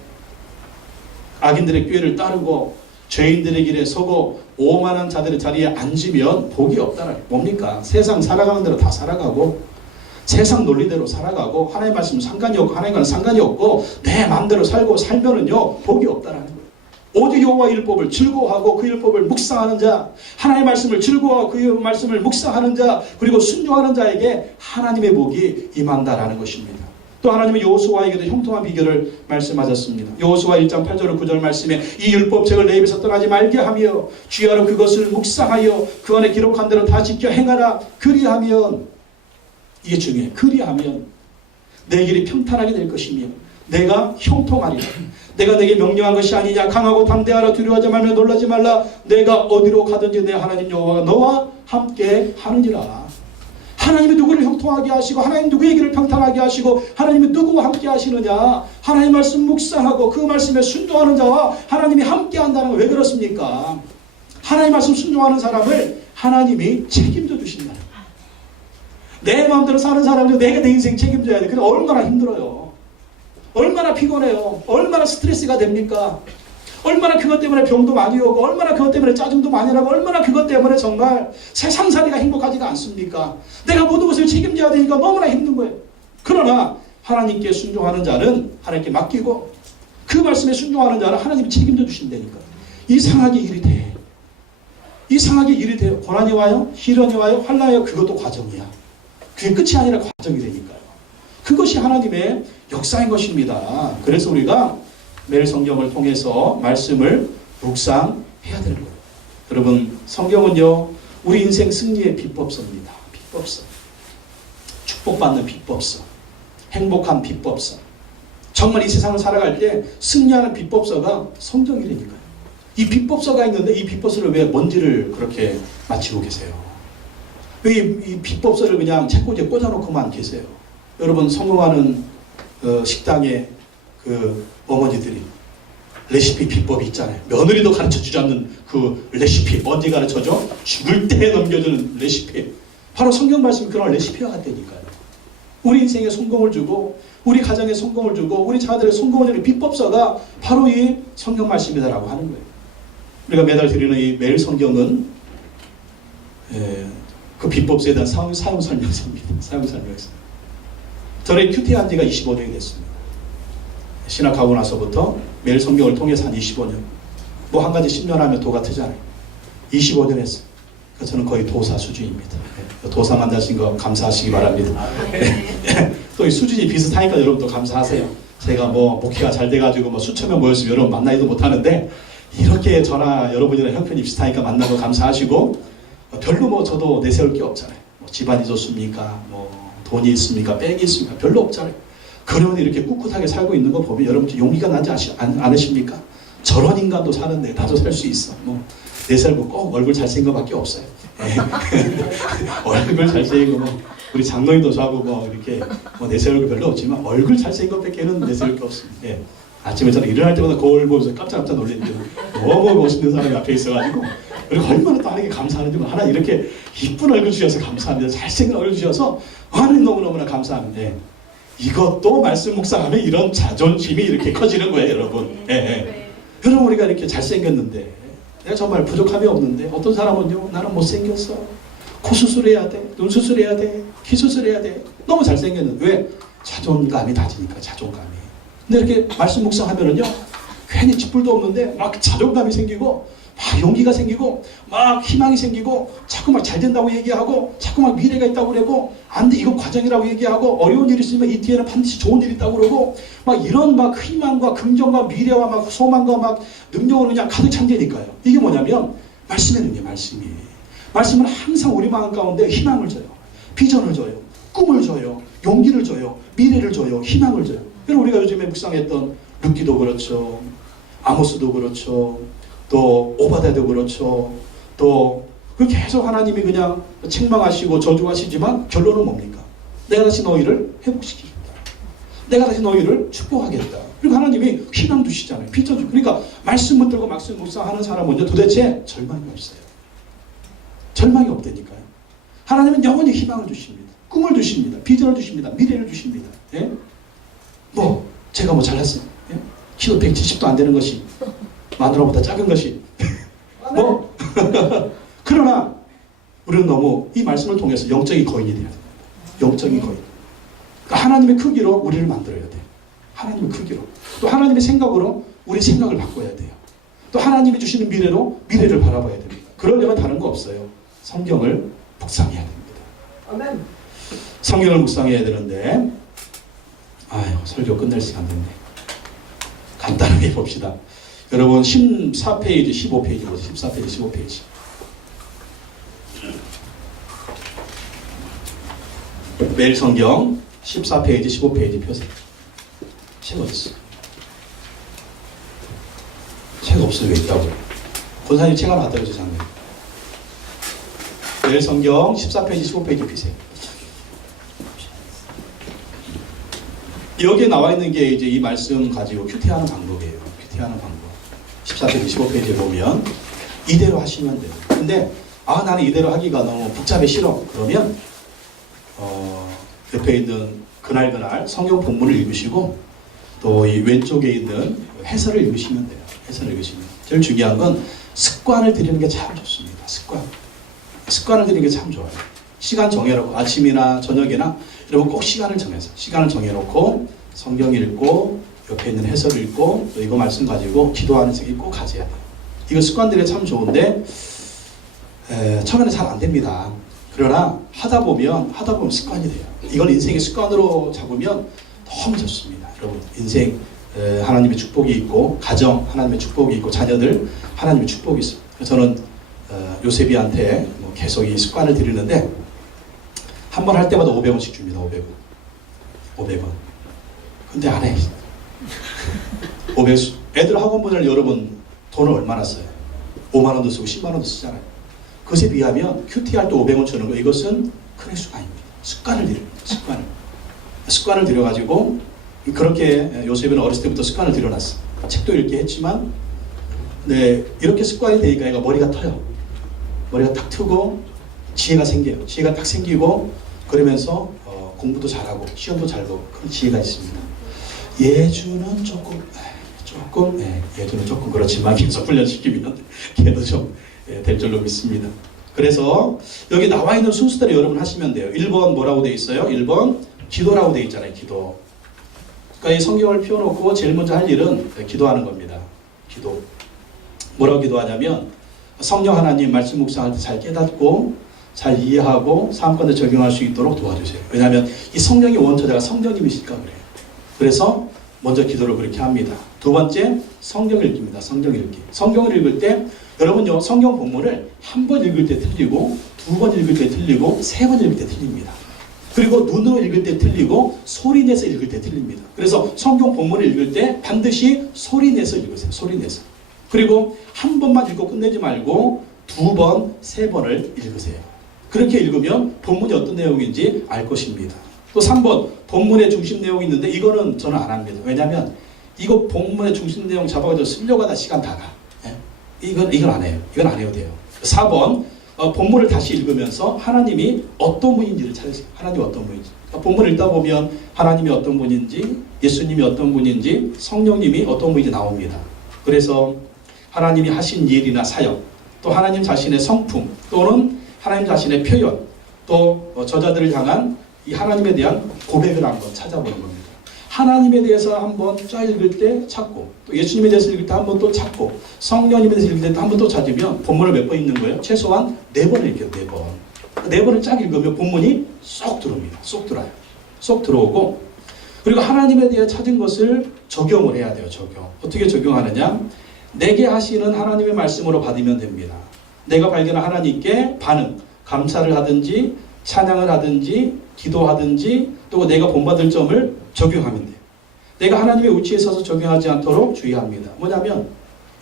악인들의 꾀를 따르고 죄인들의 길에 서고 오만한 자들의 자리에 앉으면 복이 없다는 거예요. 뭡니까? 세상 살아가는 대로 다 살아가고 세상 논리대로 살아가고 하나님의 말씀 상관이 없고 하나님과는 상관이 없고 내 마음대로 살고 살면은요 복이 없다는 거예요. 오직 여호와 율법을 즐거워하고 그 율법을 묵상하는 자, 하나님의 말씀을 즐거워하고 그 말씀을 묵상하는 자, 그리고 순종하는 자에게 하나님의 복이 임한다라는 것입니다. 또 하나님은 여호수아에게도 형통한 비결을 말씀하셨습니다. 여호수아 1장 8절 9절 말씀에 이 율법책을 내 입에서 떠나지 말게 하며 주야로 그것을 묵상하여 그 안에 기록한 대로 다 지켜 행하라. 그리하면, 이게 중요해요. 그리하면 내 길이 평탄하게 될 것이며 내가 형통하리라. 내가 내게 명령한 것이 아니냐. 강하고 담대하라. 두려워하지 말며 놀라지 말라. 내가 어디로 가든지 내 하나님 여호와가 너와 함께 하느니라. 하나님이 누구를 형통하게 하시고 하나님 누구의 길을 평탄하게 하시고 하나님이 누구와 함께 하시느냐. 하나님 말씀 묵상하고 그 말씀에 순종하는 자와 하나님이 함께 한다는 건 왜 그렇습니까? 하나님 말씀 순종하는 사람을 하나님이 책임져 주신다. 내 마음대로 사는 사람은 내가 내 인생 책임져야 돼. 근데 얼마나 힘들어요. 얼마나 피곤해요. 얼마나 스트레스가 됩니까? 얼마나 그것 때문에 병도 많이 오고 얼마나 그것 때문에 짜증도 많이 나고 얼마나 그것 때문에 정말 세상살이가 행복하지가 않습니까? 내가 모든 것을 책임져야 되니까 너무나 힘든 거예요. 그러나 하나님께 순종하는 자는 하나님께 맡기고 그 말씀에 순종하는 자는 하나님이 책임져 주신다니까. 이상하게 일이 돼. 이상하게 일이 돼요. 고난이 와요. 시련이 와요. 환난이 와요. 그것도 과정이야. 그게 끝이 아니라 과정이 되니까요. 그것이 하나님의 역사인 것입니다. 그래서 우리가 매일 성경을 통해서 말씀을 묵상해야 되는 거예요. 여러분, 성경은요 우리 인생 승리의 비법서입니다. 비법서. 축복받는 비법서. 행복한 비법서. 정말 이 세상을 살아갈 때 승리하는 비법서가 성경이라니까요. 이 비법서가 있는데 이 비법서를 왜 먼지를 그렇게 맞추고 계세요? 왜 이 비법서를 그냥 책꽂이에 꽂아놓고만 계세요? 여러분, 성공하는 식당에 그 어머니들이 레시피 비법이 있잖아요. 며느리도 가르쳐주지 않는 그 레시피. 언제 가르쳐줘? 죽을 때 넘겨주는 레시피. 바로 성경 말씀이 그런 레시피와 같다니까요. 우리 인생에 성공을 주고 우리 가정에 성공을 주고 우리 자녀들의 성공을 주는 비법서가 바로 이 성경 말씀이다라고 하는 거예요. 우리가 매달 드리는 이 매일 성경은 그 비법서에 대한 사용 설명서입니다. 사용 설명서. 저는 큐티한 지가 25년이 됐습니다. 신학하고 나서부터 매일 성경을 통해서 한 25년. 뭐 한 가지 10년 하면 도 같으잖아요. 25년 했어요. 그래서 저는 거의 도사 수준입니다. 도사 만나신 거 감사하시기 바랍니다. 또 이 수준이 비슷하니까 여러분도 감사하세요. 제가 뭐 목회가 잘 돼가지고 뭐 수천 명 모였으면 여러분 만나지도 못하는데 이렇게 저나 여러분이랑 형편이 비슷하니까 만나고 감사하시고 별로 뭐 저도 내세울 게 없잖아요. 뭐 집안이 좋습니까? 뭐 돈이 있습니까? 백이 있습니까? 별로 없잖아요. 그러면 이렇게 꿋꿋하게 살고 있는 거 보면 여러분 용기가 나지 않으십니까? 저런 인간도 사는데 나도 살 수 있어. 뭐 내살고 꼭 얼굴 잘생긴 것밖에 없어요. 얼굴 잘생긴 거 뭐 우리 장로님도 저하고 뭐 이렇게 뭐 내세울 게 별로 없지만 얼굴 잘생긴 것밖에는 내세울 게 없습니다. 예. 아침에 저는 일어날 때마다 거울 보면서 깜짝깜짝 놀랬는데 너무 멋있는 사람이 앞에 있어가지고 그리고 얼마나 또 하나님께 감사하는지 하나 이렇게 이쁜 얼굴 주셔서 감사합니다. 잘생긴 얼굴 주셔서 하나님 너무너무나 감사합니다. 예. 이것도 말씀 묵상하면 이런 자존심이 이렇게 커지는 거예요, 여러분. 예, 예. 여러분, 우리가 이렇게 잘생겼는데 내가 정말 부족함이 없는데 어떤 사람은요, 나는 못생겼어. 코 수술해야 돼, 눈 수술해야 돼, 키 수술해야 돼. 너무 잘생겼는데 왜? 자존감이 낮으니까. 자존감이. 근데 이렇게 말씀 묵상하면은요, 괜히 쥐뿔도 없는데 막 자존감이 생기고 막 용기가 생기고 막 희망이 생기고 자꾸 막 잘 된다고 얘기하고 자꾸 막 미래가 있다고 그러고 안 돼, 이건 과정이라고 얘기하고 어려운 일이 있으면 이 뒤에는 반드시 좋은 일이 있다고 그러고 막 이런 막 희망과 긍정과 미래와 막 소망과 막 능력으로 그냥 가득 찬다니까요. 이게 뭐냐면 말씀의 능력, 말씀은 항상 우리 마음 가운데 희망을 줘요. 비전을 줘요. 꿈을 줘요. 용기를 줘요. 미래를 줘요. 희망을 줘요. 그리고 우리가 요즘에 묵상했던 룻기도 그렇죠. 아모스도 그렇죠. 또 오바댜도 그렇죠. 또 계속 하나님이 그냥 책망하시고 저주하시지만 결론은 뭡니까? 내가 다시 너희를 회복시키겠다. 내가 다시 너희를 축복하겠다. 그리고 하나님이 희망 주시잖아요. 비전 주고. 그러니까 말씀 붙들고 말씀 묵상하는 사람은요, 도대체 절망이 없어요. 절망이 없다니까요. 하나님은 영원히 희망을 주십니다. 꿈을 주십니다. 비전을 주십니다. 미래를 주십니다. 예? 뭐 제가 뭐 잘났어요. 예? 키도 170도 안 되는 것이 마누라보다 작은 것이 뭐 그러나 우리는 너무 이 말씀을 통해서 영적인 거인이 돼야 됩니다. 영적인 거인. 그러니까 하나님의 크기로 우리를 만들어야 돼요. 하나님의 크기로. 또 하나님의 생각으로 우리 생각을 바꿔야 돼요. 또 하나님이 주시는 미래로 미래를 바라봐야 됩니다. 그러려면 다른 거 없어요. 성경을 묵상해야 됩니다. 아멘. 성경을 묵상해야 되는데 설교 끝낼 시간 됐네. 간단하게 봅시다. 여러분 14페이지 15페이지 보세요. 14페이지 15페이지. 매일 성경 14페이지 15페이지 펴세요. 책 어딨어? 책 없어요. 왜 있다고요? 권사님 책 하나 갖다 주세요. 매일 성경 14페이지 15페이지 펴세요. 여기에 나와 있는 게 이제 이 말씀 가지고 큐티하는 방법이에요. 큐티하는 방법. 14페이지 15페이지에 보면 이대로 하시면 돼요. 근데 나는 이대로 하기가 너무 복잡해 싫어. 그러면 옆에 있는 그날 성경 본문을 읽으시고 또 이 왼쪽에 있는 해설을 읽으시면 돼요. 해설을 읽으시면. 제일 중요한 건 습관을 들이는 게 참 좋습니다. 습관을 들이는 게 참 좋아요. 시간 정해놓고 아침이나 저녁이나 여러분 꼭 시간을 정해놓고 성경 읽고 옆에 있는 해설 읽고 또 이거 말씀 가지고 기도하는 생각이 꼭 가져야 돼요. 이거 습관들이 참 좋은데 처음에는 잘 안 됩니다. 그러나 하다 보면 습관이 돼요. 이걸 인생의 습관으로 잡으면 너무 좋습니다. 여러분 인생 하나님의 축복이 있고 가정 하나님의 축복이 있고 자녀들 하나님의 축복이 있습니다. 그래서 저는 요셉이한테 계속 이 습관을 들이는데 한 번 할 때마다 500원씩 줍니다. 500원. 근데 안 해. 500원. 애들 학원분을 여러분 돈을 얼마나 써요? 5만 원도 쓰고 10만 원도 쓰잖아요. 그것에 비하면 큐티할 때 500원 주는 거 이것은 큰 액수가 아닙니다. 습관을 들입니다. 습관을 들여가지고 그렇게 요셉은 어렸을 때부터 습관을 들여놨어. 책도 읽게 했지만 이렇게 습관이 되니까 얘가 머리가 터요. 머리가 탁 트고 지혜가 생겨요. 지혜가 딱 생기고 그러면서 공부도 잘하고 시험도 잘 보고 그런 지혜가 있습니다. 예주는 조금 그렇지만 계속 훈련시키면 걔도 좀 될 줄로 믿습니다. 그래서 여기 나와 있는 순서대로 여러분 하시면 돼요. 1번 뭐라고 돼 있어요? 1번 기도라고 돼 있잖아요. 기도. 그러니까 이 성경을 펴놓고 제일 먼저 할 일은 기도하는 겁니다. 기도. 뭐라고 기도하냐면 성령 하나님 말씀 묵상할 때 잘 깨닫고 잘 이해하고 삶 가운데 적용할 수 있도록 도와주세요. 왜냐하면 이 성령의 원초자가 성령님이실까 그래요. 그래서 먼저 기도를 그렇게 합니다. 두 번째 성경을 읽습니다. 성경 읽기. 성경을 읽을 때 여러분요 성경 본문을 한 번 읽을 때 틀리고 두 번 읽을 때 틀리고 세 번 읽을 때 틀립니다. 그리고 눈으로 읽을 때 틀리고 소리 내서 읽을 때 틀립니다. 그래서 성경 본문을 읽을 때 반드시 소리 내서 읽으세요. 소리 내서. 그리고 한 번만 읽고 끝내지 말고 두 번, 세 번을 읽으세요. 그렇게 읽으면 본문이 어떤 내용인지 알 것입니다. 또 3번 본문의 중심 내용이 있는데 이거는 저는 안 합니다. 왜냐하면 이거 본문의 중심 내용 잡아가지고 쓰려고 하다 시간 다 가. 이건 안 해요. 이건 안 해도 돼요. 4번 본문을 다시 읽으면서 하나님이 어떤 분인지를 찾으세요. 하나님이 어떤 분인지. 본문을 읽다 보면 하나님이 어떤 분인지 예수님이 어떤 분인지 성령님이 어떤 분인지 나옵니다. 그래서 하나님이 하신 일이나 사역 또 하나님 자신의 성품 또는 하나님 자신의 표현 또 저자들을 향한 이 하나님에 대한 고백을 한번 찾아보는 겁니다. 하나님에 대해서 한번 쫙 읽을 때 찾고 또 예수님에 대해서 읽을 때 한번 또 찾고 성령님에 대해서 읽을 때 한번 또 찾으면 본문을 몇 번 읽는 거예요? 최소한 4번을 읽게요. 4번. 4번을 쫙 읽으면 본문이 쏙 들어옵니다. 쏙 들어요. 쏙 들어오고 그리고 하나님에 대해 찾은 것을 적용을 해야 돼요. 적용. 어떻게 적용하느냐? 내게 하시는 하나님의 말씀으로 받으면 됩니다. 내가 발견한 하나님께 반응, 감사를 하든지 찬양을 하든지 기도하든지 또 내가 본받을 점을 적용하면 돼요. 내가 하나님의 우치에 서서 적용하지 않도록 주의합니다. 뭐냐면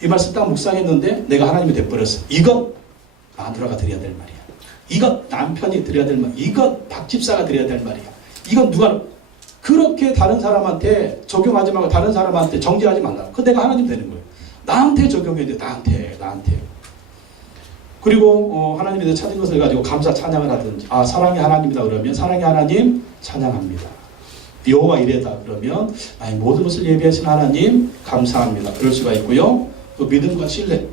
이 말씀 딱 묵상했는데 내가 하나님이 돼버렸어. 이것 마누라가 드려야 될 말이야. 이것 남편이 드려야 될 말이야. 이것 박집사가 드려야 될 말이야. 이건 누가 그렇게 다른 사람한테 적용하지 말고 다른 사람한테 정죄하지 말라. 그 내가 하나님 되는 거예요. 나한테 적용해야 돼. 나한테. 그리고 하나님에 대해 찾은 것을 가지고 감사 찬양을 하든지, 사랑의 하나님이다 그러면 사랑의 하나님 찬양합니다. 여호와 이레다 그러면 모든 것을 예비하신 하나님 감사합니다. 그럴 수가 있고요. 또 믿음과 신뢰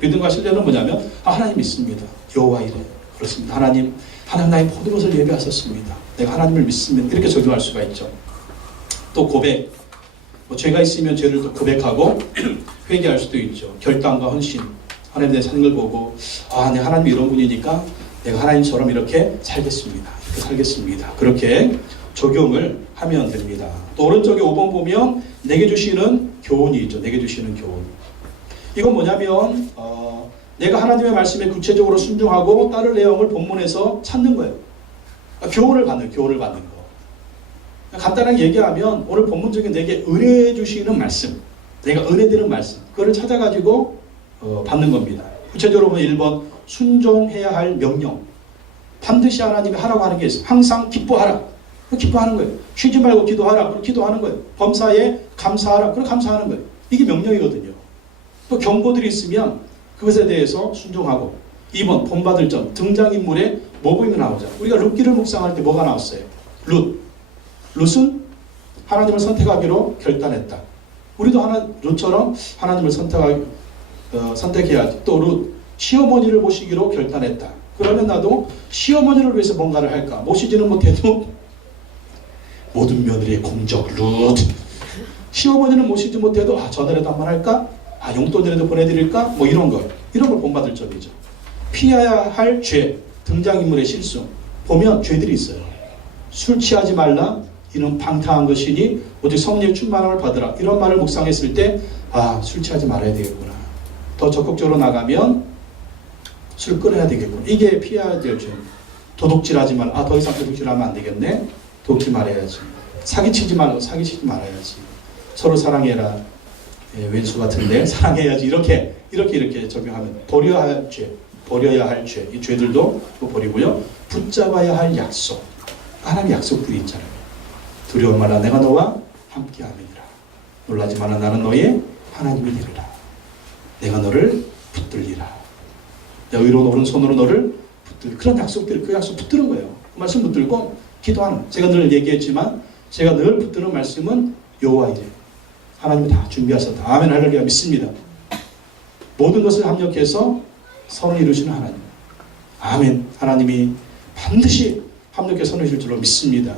믿음과 신뢰는 뭐냐면 하나님 믿습니다. 여호와 이레 그렇습니다. 하나님 나의 모든 것을 예비하셨습니다. 내가 하나님을 믿습니다. 이렇게 적용할 수가 있죠. 또 고백, 죄가 있으면 죄를 또 고백하고 회개할 수도 있죠. 결단과 헌신, 하나님에 대해 사는 걸 보고 내 하나님이 이런 분이니까 내가 하나님처럼 이렇게 살겠습니다. 이렇게 살겠습니다. 그렇게 적용을 하면 됩니다. 또 오른쪽에 5번 보면 내게 주시는 교훈이 있죠. 내게 주시는 교훈. 이건 뭐냐면 내가 하나님의 말씀에 구체적으로 순종하고 따를 내용을 본문에서 찾는 거예요. 교훈을 받는 거. 간단하게 얘기하면 오늘 본문 중에 내게 은혜 주시는 말씀, 내가 은혜 드리는 말씀, 그거를 찾아가지고 받는 겁니다. 구체적으로 보면 1번 순종해야 할 명령. 반드시 하나님이 하라고 하는 게 있어요. 항상 기뻐하라. 기뻐하는 거예요. 쉬지 말고 기도하라. 그럼 기도하는 거예요. 범사에 감사하라. 그럼 감사하는 거예요. 이게 명령이거든요. 또 경고들이 있으면 그것에 대해서 순종하고. 2번 본받을 점. 등장인물의 모범이 나오죠. 우리가 룻기를 묵상할 때 뭐가 나왔어요? 룻은 하나님을 선택하기로 결단했다. 우리도 룻처럼 하나님을 선택해야지. 또 룻 시어머니를 모시기로 결단했다. 그러면 나도 시어머니를 위해서 뭔가를 할까? 모시지는 못해도 모든 며느리의 공적 룻. 시어머니는 모시지 못해도 전화라도 한번 할까? 용돈이라도 보내드릴까? 이런 걸 본받을 점이죠. 피해야 할 죄, 등장인물의 실수. 보면 죄들이 있어요. 술 취하지 말라. 이는 방탕한 것이니 오직 성령의 충만함을 받으라. 이런 말을 묵상했을 때 술 취하지 말아야 되겠구나. 더 적극적으로 나가면 술 끊어야 되겠구나. 이게 피해야 될 죄. 도둑질하지 말라. 더 이상 도둑질하면 안 되겠네. 돕지 말아야지. 사기치지 말아야지. 서로 사랑해라. 왼수 같은데 사랑해야지. 이렇게 적용하면 버려야 할 죄. 이 죄들도 또 버리고요. 붙잡아야 할 약속. 하나님의 약속들이 있잖아요. 두려워 말라. 내가 너와 함께하느니라. 놀라지 말라. 나는 너의 하나님이 되리라. 내가 너를 붙들리라. 내가 의로운 오른손으로 너를 붙들. 그런 약속들, 그 약속 붙드는 거예요. 그 말씀 붙들고 기도하는 거예요. 제가 늘 얘기했지만 제가 늘 붙드는 말씀은 여호와 이레. 하나님이 다 준비하셨다. 아멘 할렐루야 믿습니다. 모든 것을 합력해서 선을 이루시는 하나님. 아멘. 하나님이 반드시 합력해 선을 이룰 줄로 믿습니다.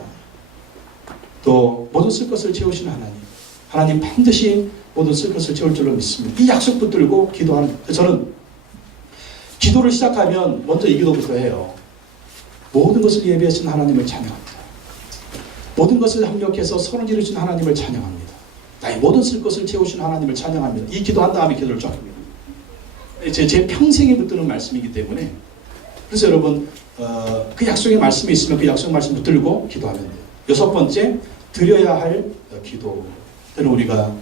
또 모든 쓸 것을 채우시는 하나님. 하나님 반드시 모든 쓸 것을 채울 줄로 믿습니다. 이 약속 붙들고 기도하는 거예요. 저는 기도를 시작하면 먼저 이 기도부터 해요. 모든 것을 예비하신 하나님을 찬양합니다. 모든 것을 합력해서 선을 이루신 하나님을 찬양합니다. 나의 모든 쓸 것을 채우신 하나님을 찬양합니다. 이 기도한 다음에 기도를 쫙 합니다. 제 평생에 붙드는 말씀이기 때문에. 그래서 여러분 그 약속의 말씀이 있으면 그 약속 말씀 붙들고 기도하면 돼요. 6번째, 드려야 할 기도. 때는 우리가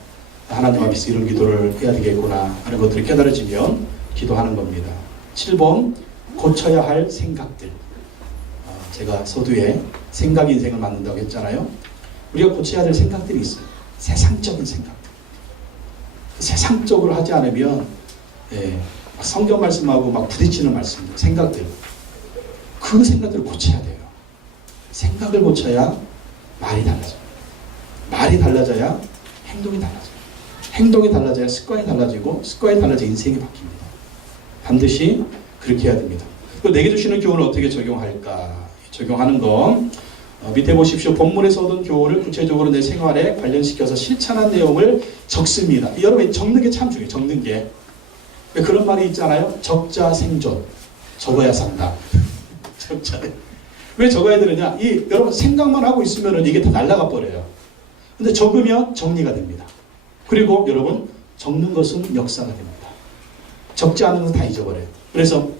하나님 앞에서 이런 기도를 해야 되겠구나 하는 것들이 깨달아지면 기도하는 겁니다. 7번, 고쳐야 할 생각들. 제가 서두에 생각이 인생을 만든다고 했잖아요. 우리가 고쳐야 될 생각들이 있어요. 세상적인 생각들. 세상적으로 하지 않으면 성경 말씀하고 부딪히는 말씀들, 생각들. 그 생각들을 고쳐야 돼요. 생각을 고쳐야 말이 달라져요. 말이 달라져야 행동이 달라져요. 행동이 달라져야 습관이 달라지고 습관이 달라져야 인생이 바뀝니다. 반드시 그렇게 해야 됩니다. 또 내게 주시는 교훈을 어떻게 적용할까? 적용하는 거 밑에 보십시오. 본문에서 얻은 교훈을 구체적으로 내 생활에 관련시켜서 실천한 내용을 적습니다. 여러분 적는 게 참 중요해요. 적는 게. 그런 말이 있잖아요. 적자 생존. 적어야 산다. 적자. 왜 적어야 되느냐? 여러분 생각만 하고 있으면 이게 다 날아가 버려요. 근데 적으면 정리가 됩니다. 그리고 여러분 적는 것은 역사가 됩니다. 적지 않은 것은 다 잊어버려요. 그래서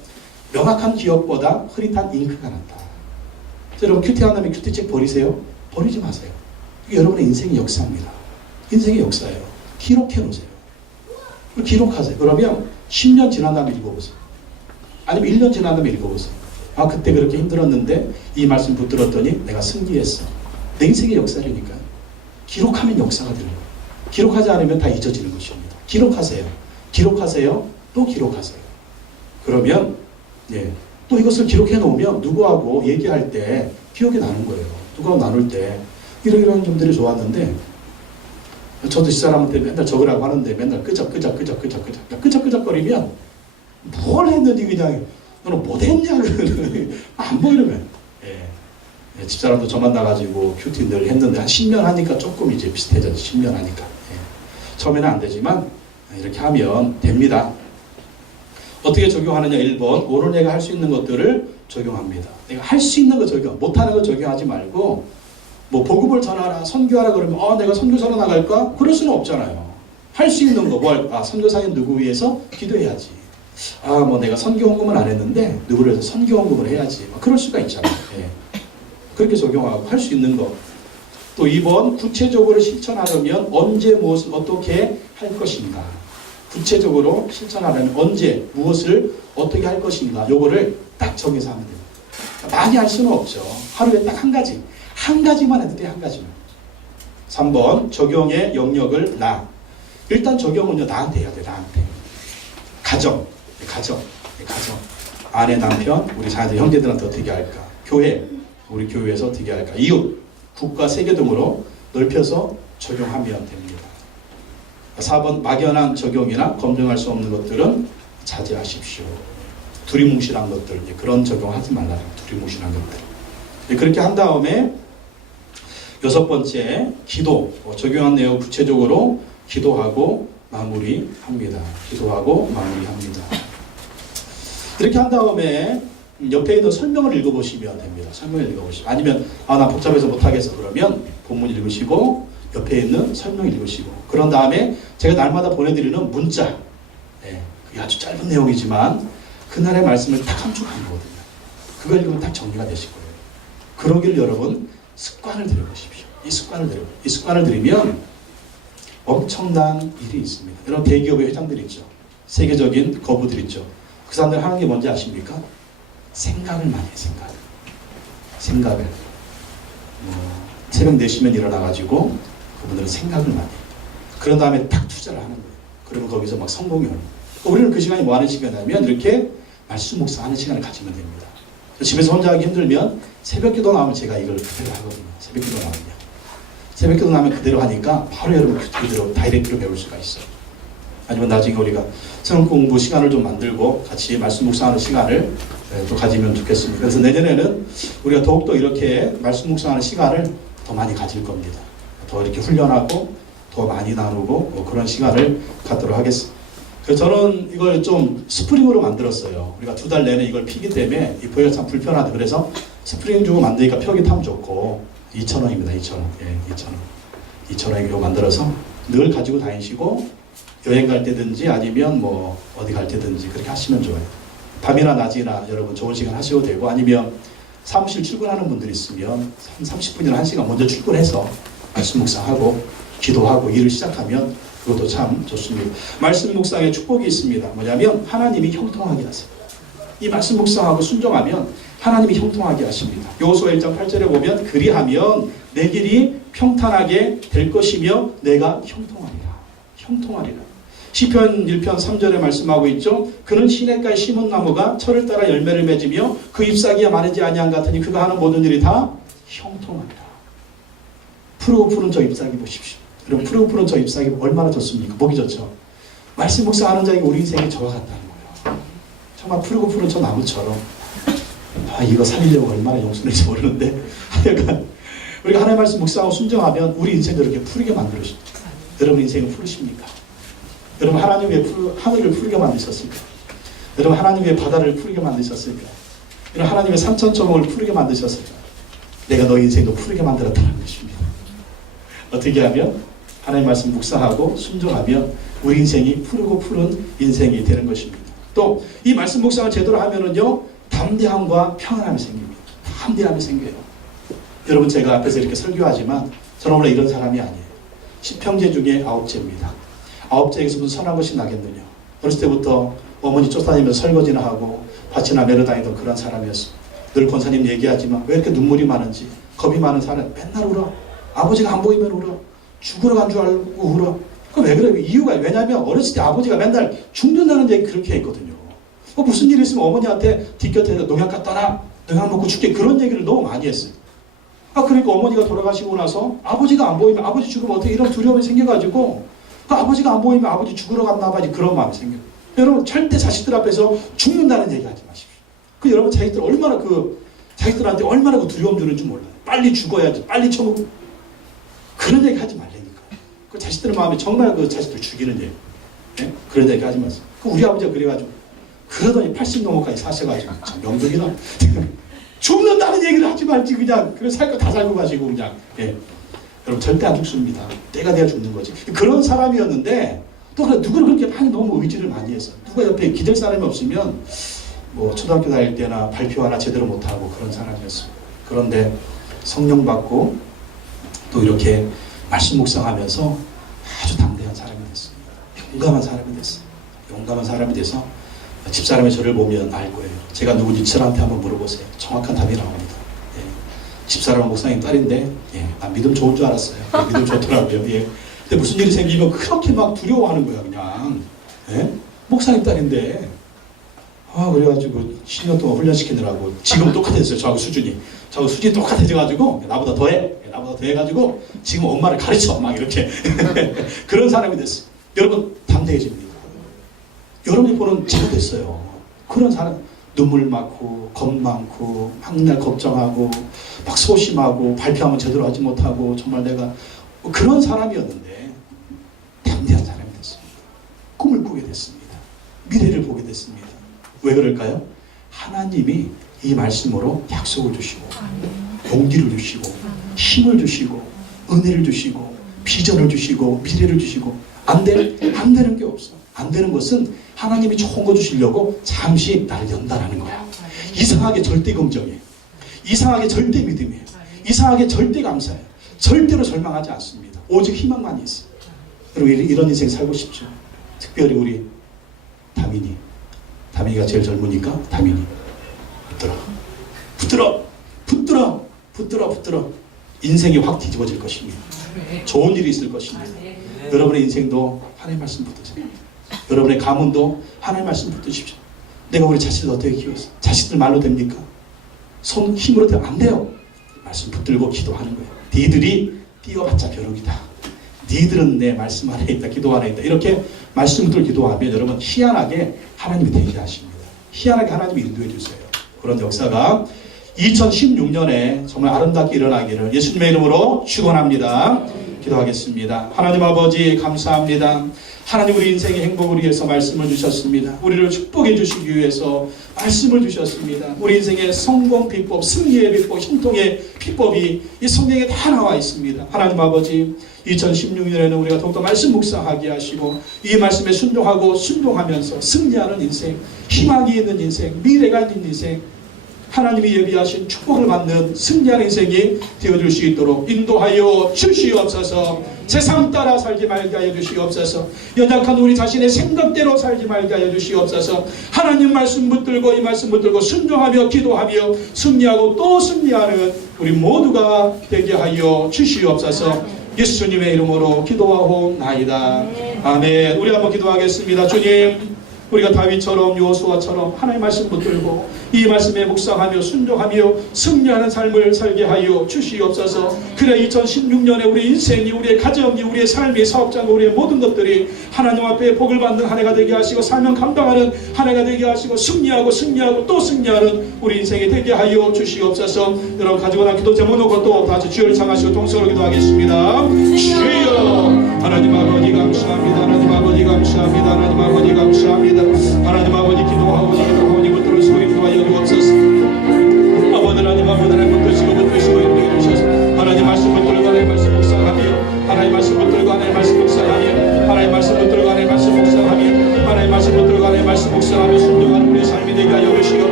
명확한 기억보다 흐릿한 잉크가 낫다. 여러분 큐티한다면 큐티책 버리세요? 버리지 마세요. 이게 여러분의 인생의 역사입니다. 인생의 역사예요. 기록해 놓으세요. 기록하세요. 그러면 10년 지난 다음에 읽어보세요. 아니면 1년 지난 다음에 읽어보세요. 그때 그렇게 힘들었는데 이 말씀 붙들었더니 내가 승리했어. 내 인생의 역사라니까요. 기록하면 역사가 되는 거예요. 기록하지 않으면 다 잊어지는 것입니다. 기록하세요. 기록하세요. 또 기록하세요. 그러면 예. 또 이것을 기록해 놓으면 누구하고 얘기할 때 기억이 나는 거예요. 누구하고 나눌 때 이런 점들이 좋았는데 저도 이 사람한테 맨날 적으라고 하는데 맨날 끄적끄적거리면 뭘 했는지 그냥 너는 못했냐 안 보이면 예. 집사람도 저 만나가지고 큐티 늘 했는데 한 10년 하니까 조금 이제 비슷해졌죠. 10년 하니까 예. 처음에는 안 되지만 이렇게 하면 됩니다. 어떻게 적용하느냐. 1번 오늘 내가 할 수 있는 것들을 적용합니다. 내가 할 수 있는 거 적용, 못하는 거 적용하지 말고 뭐 복음을 전하라, 선교하라 그러면 내가 선교사로 나갈까? 그럴 수는 없잖아요. 할 수 있는 거 뭐 할까? 선교사인 누구 위해서 기도해야지. 뭐 내가 선교 헌금은 안 했는데 누구를 해서 선교 헌금을 해야지. 그럴 수가 있잖아요. 예. 그렇게 적용하고 할 수 있는 거. 또 2번 구체적으로 실천하려면 언제 무엇을 어떻게 할 것인가. 구체적으로 실천하려면 언제 무엇을 어떻게 할 것인가. 요거를 딱 정해서 하면 됩니다. 많이 할 수는 없죠. 하루에 딱 한 가지만 해도 돼. 한 가지만. 3번 적용의 영역을 일단 적용은요 나한테 해야 돼. 나한테. 가정. 아내, 남편, 우리 자녀들, 형제들한테 어떻게 할까. 교회, 우리 교회에서 어떻게 할까. 이웃, 국가, 세계 등으로 넓혀서 적용하면 됩니다. 4번 막연한 적용이나 검증할 수 없는 것들은 자제하십시오. 두리뭉실한 것들, 그런 적용하지 말라. 두리뭉실한 것들. 그렇게 한 다음에 6번째 기도, 적용한 내용 구체적으로 기도하고 마무리합니다. 이렇게 한 다음에 옆에 있는 설명을 읽어보시면 됩니다. 아니면 나 복잡해서 못하겠어 그러면 본문 읽으시고 옆에 있는 설명 읽으시고 그런 다음에 제가 날마다 보내드리는 문자, 그게 아주 짧은 내용이지만 그날의 말씀을 딱 함축한 거거든요. 그걸 읽으면 딱 정리가 되실 거예요. 그러기를 여러분 습관을 들여보십시오. 이 습관을 들이면 엄청난 일이 있습니다. 여러분 대기업의 회장들 있죠. 세계적인 거부들 있죠. 그 사람들 하는 게 뭔지 아십니까? 생각을 많이 해요. 생각을. 새벽 4시면 일어나가지고 그분들은 생각을 많이 해요. 그런 다음에 딱 투자를 하는 거예요. 그러면 거기서 막 성공이 오는 거예요. 우리는 그 시간이 뭐 하는 시간이냐면 이렇게 말씀 묵상하는 시간을 가지면 됩니다. 집에서 혼자 하기 힘들면 새벽 기도 나오면 제가 이걸 그대로 하거든요. 새벽 기도 나오면 그대로 하니까 바로 여러분 그대로 다이렉트로 배울 수가 있어요. 아니면 나중에 우리가 성경 공부 시간을 좀 만들고 같이 말씀 묵상하는 시간을 또 가지면 좋겠습니다. 그래서 내년에는 우리가 더욱더 이렇게 말씀 묵상하는 시간을 더 많이 가질 겁니다. 더 이렇게 훈련하고 더 많이 나누고 그런 시간을 갖도록 하겠습니다. 그래서 저는 이걸 좀 스프링으로 만들었어요. 우리가 2달 내내 이걸 피기 때문에 이 보기가 참 불편하다. 그래서 스프링 주고 만드니까 펴기 타면 좋고 2,000원입니다. 2,000원. 2,000원 이거 만들어서 늘 가지고 다니시고 여행 갈 때든지 아니면 뭐 어디 갈 때든지 그렇게 하시면 좋아요. 밤이나 낮이나 여러분 좋은 시간 하셔도 되고 아니면 사무실 출근하는 분들 있으면 한 30분이나 1시간 먼저 출근해서 말씀 묵상하고 기도하고 일을 시작하면 그것도 참 좋습니다. 말씀 묵상에 축복이 있습니다. 뭐냐면 하나님이 형통하게 하세요. 이 말씀 묵상하고 순종하면 하나님이 형통하게 하십니다. 여호수아 1장 8절에 보면 그리하면 내 길이 평탄하게 될 것이며 내가 형통하리라. 시편 1편 3절에 말씀하고 있죠. 그는 시냇가에 심은 나무가 철을 따라 열매를 맺으며 그 잎사귀가 마르지 아니한 같으니 그가 하는 모든 일이 다 형통하리라. 푸르고 푸른 저 잎사귀 보십시오. 여러분 푸르고 푸른 저 잎사귀 얼마나 좋습니까? 보기 좋죠. 말씀 묵상하는 자에게 우리 인생이 저와 같다는 거예요. 정말 푸르고 푸른 저 나무처럼 이거 살리려고 얼마나 용서는지 모르는데 하여간 우리가 하나님의 말씀 묵상하고 순종하면 우리 인생도 이렇게 푸르게 만들어줍니다. 여러분 인생은 푸르십니까? 여러분 하나님 왜 하늘을 푸르게 만드셨을까? 여러분 하나님 왜 바다를 푸르게 만드셨을까? 여러분 하나님 왜 산천초목을 푸르게 만드셨을까? 내가 너희 인생도 푸르게 만들었다는 것입니다. 어떻게 하면 하나님 말씀 묵상하고 순종하면 우리 인생이 푸르고 푸른 인생이 되는 것입니다. 또 이 말씀 묵상을 제대로 하면은요 담대함과 평안함이 생깁니다. 담대함이 생겨요. 여러분 제가 앞에서 이렇게 설교하지만 저는 원래 이런 사람이 아니에요. 10형제 중에 9제입니다. 9제에서 무슨 선한 것이 나겠느냐. 어렸을 때부터 어머니 쫓아다니면서 설거지나 하고 밭이나 매러 다니던 그런 사람이었어요. 늘 권사님 얘기하지만 왜 이렇게 눈물이 많은지 겁이 많은 사람 맨날 울어. 아버지가 안 보이면 울어. 죽으러 간 줄 알고 울어. 그럼 왜 그래요? 이유가 왜냐하면 어렸을 때 아버지가 맨날 죽는다는 얘기 그렇게 했거든요. 무슨 일이 있으면 어머니한테 뒷곁에서 농약 갖다 놔, 농약 먹고 죽게, 그런 얘기를 너무 많이 했어요. 그러니까 어머니가 돌아가시고 나서 아버지가 안 보이면 아버지 죽으면 어떻게, 이런 두려움이 생겨가지고 아버지가 안 보이면 아버지 죽으러 갔나 봐, 그런 마음이 생겨요. 여러분 절대 자식들 앞에서 죽는다는 얘기 하지 마십시오. 여러분 자식들한테 얼마나 그 두려움 주는지 몰라요. 빨리 죽어야지, 빨리 처먹고, 그런 얘기 하지 말라니까요. 그 자식들 마음에 정말 그 자식들 죽이는 얘기, 네? 그런 얘기 하지 마세요. 우리 아버지가 그래가지고 그러더니 80 넘어까지 사셔가지고 참 명분이나 죽는다는 얘기를 하지 말지, 그냥 살 거 다 살고 가시고 그냥. 예. 여러분 절대 안 죽습니다. 때가 돼야 죽는 거지. 그런 사람이었는데 또 누구를 그렇게 많이 너무 의지를 많이 했어. 누가 옆에 기댈 사람이 없으면 뭐 초등학교 다닐 때나 발표 하나 제대로 못하고 그런 사람이었어요. 그런데 성령 받고 또 이렇게 말씀 묵상하면서 아주 담대한 사람이 됐습니다. 용감한 사람이 됐어요. 용감한 사람이 돼서 집사람이 저를 보면 알 거예요. 제가 누군지 집사람한테 한번 물어보세요. 정확한 답이 나옵니다. 예. 집사람은 목사님 딸인데, 예, 난 믿음 좋은 줄 알았어요. 믿음 좋더라고요. 예. 근데 무슨 일이 생기면 그렇게 막 두려워하는 거야, 그냥. 예? 목사님 딸인데. 그래가지고 10년 동안 훈련시키느라고 지금 똑같았어요. 저하고 수준이 똑같아져가지고 나보다 더해, 나보다 더해가지고 지금 엄마를 가르쳐, 막 이렇게 그런 사람이 됐어요. 여러분 담대해집니다. 여러분이 보는 제가 됐어요. 그런 사람, 눈물 많고 겁 많고 맨날 걱정하고 막 소심하고 발표하면 제대로 하지 못하고 정말 내가 그런 사람이었는데 담대한 사람이 됐습니다. 꿈을 꾸게 됐습니다. 미래를 보게 됐습니다. 왜 그럴까요? 하나님이 이 말씀으로 약속을 주시고 용기를 주시고 힘을 주시고 은혜를 주시고 비전을 주시고 미래를 주시고 안 되는 게 없어. 안 되는 것은 하나님이 좋은 거 주시려고 잠시 나를 연단하는 거야. 이상하게 절대 긍정이에요. 이상하게 절대 믿음이에요. 이상하게 절대 감사해요. 절대로 절망하지 않습니다. 오직 희망만 있어요. 여러분 이런 인생 살고 싶죠? 특별히 우리 다민이가 제일 젊으니까 다민이 붙들어 인생이 확 뒤집어질 것입니다. 좋은 일이 있을 것입니다. 여러분의 인생도 하나님의 말씀 붙드세요. 여러분의 가문도 하나님의 말씀 붙드십시오. 내가 우리 자식을 어떻게 키웠어? 자식들 말로 됩니까? 손 힘으로 되면 안 돼요. 말씀 붙들고 기도하는 거예요. 니들이 뛰어봤자 벼룩이다. 니들은 내 말씀 안에 있다. 기도 안에 있다. 이렇게 말씀 붙들고 기도하면 여러분 희한하게 하나님이 되게 하십니다. 희한하게 하나님이 인도해 주세요. 그런 역사가 2016년에 정말 아름답게 일어나기를 예수님의 이름으로 축원합니다. 기도하겠습니다. 하나님 아버지 감사합니다. 하나님 우리 인생의 행복을 위해서 말씀을 주셨습니다. 우리를 축복해 주시기 위해서 말씀을 주셨습니다. 우리 인생의 성공 비법, 승리의 비법, 형통의 비법이 이 성경에 다 나와 있습니다. 하나님 아버지 2016년에는 우리가 더욱더 말씀 묵상하게 하시고 이 말씀에 순종하면서 승리하는 인생, 희망이 있는 인생, 미래가 있는 인생, 하나님이 예비하신 축복을 받는 승리하는 인생이 되어줄 수 있도록 인도하여 주시옵소서. 세상 따라 살지 말게 하여 주시옵소서. 연약한 우리 자신의 생각대로 살지 말게 하여 주시옵소서. 하나님 말씀 붙들고 이 말씀 붙들고 순종하며 기도하며 승리하고 또 승리하는 우리 모두가 되게 하여 주시옵소서. 예수님의 이름으로 기도하옵나이다. 아멘. 우리 한번 기도하겠습니다. 주님, 우리가 다윗처럼 여호수아처럼 하나님의 말씀 붙들고 이 말씀에 묵상하며 순종하며 승리하는 삶을 살게 하여 주시옵소서. 그래 2016년에 우리 인생이, 우리의 가정이, 우리의 삶이, 사업장과 우리의 모든 것들이 하나님 앞에 복을 받는 한 해가 되게 하시고 사명 감당하는 한 해가 되게 하시고 승리하고 또 승리하는 우리 인생이 되게 하여 주시옵소서. 여러분 가지고 난 기도 제목 놓고 또 다시 주를 창하시고 동서로 기도하겠습니다. 주여